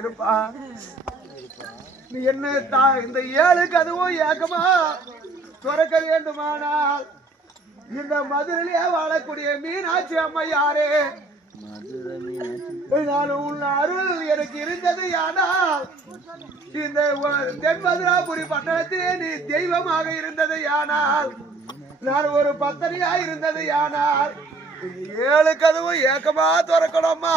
இருப்பா நீ என்ன இந்த 7 கதவும் ஏக்கமா துறக்க வேண்டுமானால் இந்த மதுரையிலே வாழக்கூடிய மீனாட்சி அம்மா யாரே? நான் உன் அருள் எனக்கு இருந்தது. ஆனால் இந்த தென்மதுராபுரி பட்டணத்திலே நீ தெய்வமாக இருந்தது. ஆனால் நான் ஒரு பத்தனியா இருந்தது. ஆனால் 7 கதவும் ஏக்கமா துறக்கணும்மா.